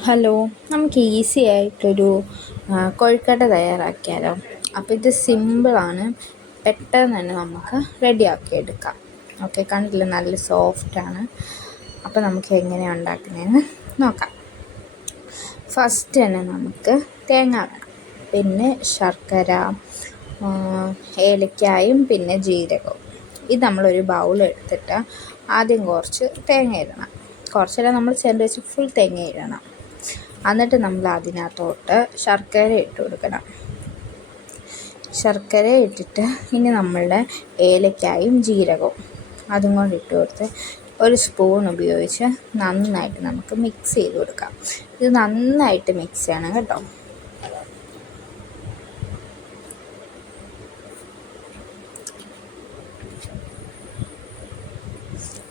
Hello നമുക്ക് easy ആയിട്ടൊരു കൊഴുക്കട്ട തയ്യാറാക്കിയാലോ? അപ്പോൾ ഇത് സിമ്പിളാണ് പെട്ടെന്ന് തന്നെ നമുക്ക് റെഡിയാക്കി എടുക്കാം. ഓക്കെ കണ്ടില്ല? നല്ല സോഫ്റ്റാണ് അപ്പോൾ നമുക്ക് എങ്ങനെയാണ് ഉണ്ടാക്കുന്നതെന്ന് നോക്കാം. ഫസ്റ്റ് തന്നെ നമുക്ക് തേങ്ങ വേണം പിന്നെ ശർക്കര ഏലക്കായും പിന്നെ ജീരകവും. ഇത് നമ്മളൊരു ബൗൾ എടുത്തിട്ട് ആദ്യം കുറച്ച് തേങ്ങ ഇടണം. കുറച്ചല്ല നമ്മൾ ചെറിയ വെച്ച് ഫുൾ തേങ്ങ ഇടണം. എന്നിട്ട് നമ്മൾ അതിനകത്തോട്ട് ശർക്കര ഇട്ട് കൊടുക്കണം. ശർക്കര ഇട്ടിട്ട് ഇനി നമ്മളുടെ ഏലക്കായും ജീരകവും അതും കൊണ്ട് ഇട്ട് കൊടുത്ത് ഒരു സ്പൂൺ ഉപയോഗിച്ച് നന്നായിട്ട് നമുക്ക് മിക്സ് ചെയ്ത് കൊടുക്കാം. ഇത് നന്നായിട്ട് മിക്സ് ചെയ്യണം കേട്ടോ.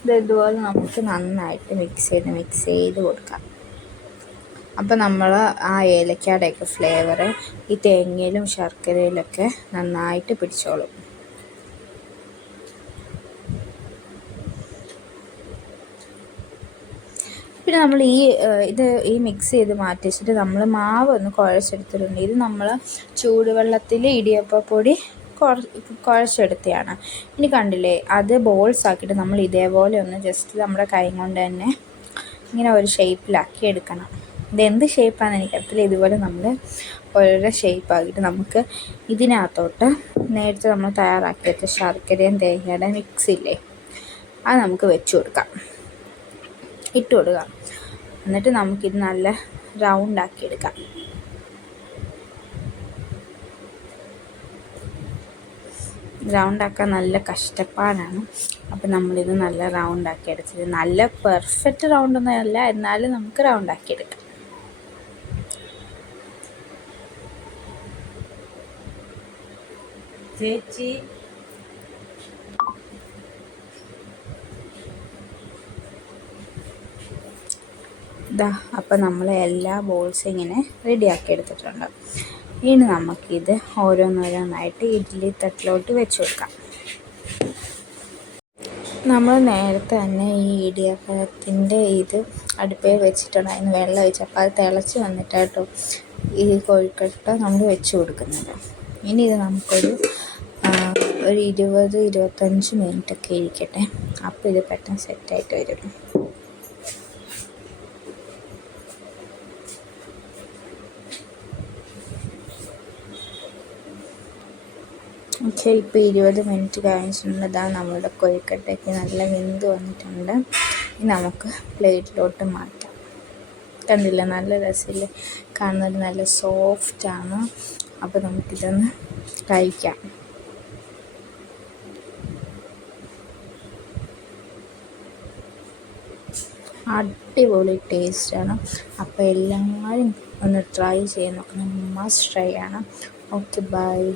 ഇത് ഇതുപോലെ നമുക്ക് നന്നായിട്ട് മിക്സ് ചെയ്ത് മിക്സ് ചെയ്ത് കൊടുക്കാം. അപ്പോൾ നമ്മൾ ആ ഏലക്കാടെയൊക്കെ ഫ്ലേവർ ഈ തേങ്ങയിലും ശർക്കരയിലൊക്കെ നന്നായിട്ട് പിടിച്ചോളും. പിന്നെ നമ്മൾ ഈ ഇത് ഈ മിക്സ് ചെയ്ത് മാറ്റി വെച്ചിട്ട് നമ്മൾ മാവ് ഒന്ന് കുഴച്ചെടുത്തിട്ടുണ്ട്. ഇത് നമ്മൾ ചൂടുവെള്ളത്തിൽ ഇടിയപ്പപ്പൊടി കുഴച്ചെടുത്തതാണ് ഇനി കണ്ടില്ലേ അത് ബോൾസ് ആക്കിയിട്ട് നമ്മൾ ഇതേപോലെ ഒന്ന് ജസ്റ്റ് നമ്മുടെ കൈ കൊണ്ട് തന്നെ ഇങ്ങനെ ഒരു ഷേപ്പിലാക്കി എടുക്കണം. ഇതെന്ത് ഷേപ്പാണെന്ന് എനിക്കറിയത്തില്ല ഇതുപോലെ നമ്മൾ ഓരോരോ ഷേപ്പാക്കിയിട്ട് നമുക്ക് ഇതിനകത്തോട്ട് നേരത്തെ നമ്മൾ തയ്യാറാക്കി വെച്ച ശർക്കരയും തേങ്ങയുടെ മിക്സ് ഇല്ലേ അത് നമുക്ക് വെച്ച് കൊടുക്കാം. ഇട്ട് കൊടുക്കാം. എന്നിട്ട് നമുക്കിത് നല്ല റൗണ്ടാക്കി എടുക്കാം. റൗണ്ടാക്കാൻ നല്ല കഷ്ടപ്പാടാണ്. അപ്പം നമ്മളിത് നല്ല റൗണ്ടാക്കി എടുത്തത് നല്ല പെർഫെക്റ്റ് റൗണ്ടൊന്നും അല്ല. എന്നാലും നമുക്ക് റൗണ്ടാക്കി എടുക്കാം. ചേച്ചി. ഇതാ അപ്പം നമ്മൾ എല്ലാ ബോൾസും ഇങ്ങനെ റെഡിയാക്കി എടുത്തിട്ടുണ്ട്. ഇനി നമുക്കിത് ഓരോന്നോരോന്നായിട്ട് ഇഡ്ഡലി തട്ടിലോട്ട് വെച്ച് കൊടുക്കാം. നമ്മൾ നേരത്തെ തന്നെ ഈ ഇടിയപ്പത്തിന്റെ ഇത് അടുപ്പേ വെച്ചിട്ടുണ്ട് അതിന് വെള്ളം ഒഴിച്ചപ്പോൾ അത് തിളച്ച് വന്നിട്ടാട്ടോ ഈ കോഴിക്കട്ട നമ്മൾ വെച്ച് കൊടുക്കുന്നത്. ഇനി ഇത് നമുക്കൊരു ഒരു ഇരുപത് ഇരുപത്തഞ്ച് മിനിറ്റൊക്കെ ഇരിക്കട്ടെ. അപ്പോൾ ഇത് പെട്ടെന്ന് സെറ്റായിട്ട് വരും. ഓക്കെ ഇപ്പോൾ ഇരുപത് മിനിറ്റ് കഴിഞ്ഞിട്ടുണ്ട് ഇതാ നമ്മളുടെ കൊഴുക്കട്ടയ്ക്ക് നല്ല വെന്ത് വന്നിട്ടുണ്ട്. നമുക്ക് പ്ലേറ്റിലോട്ട് മാറ്റാം. കണ്ടില്ല നല്ല രസമില്ല? കാണുന്നത് നല്ല സോഫ്റ്റാണ്. അപ്പോൾ നമുക്കിതൊന്ന് കഴിക്കാം. അടിപൊളി ടേസ്റ്റാണ്. അപ്പോൾ എല്ലാവരും ഒന്ന് ട്രൈ ചെയ്യണം മസ്റ്റ് ട്രൈ ആണ്. Okay bye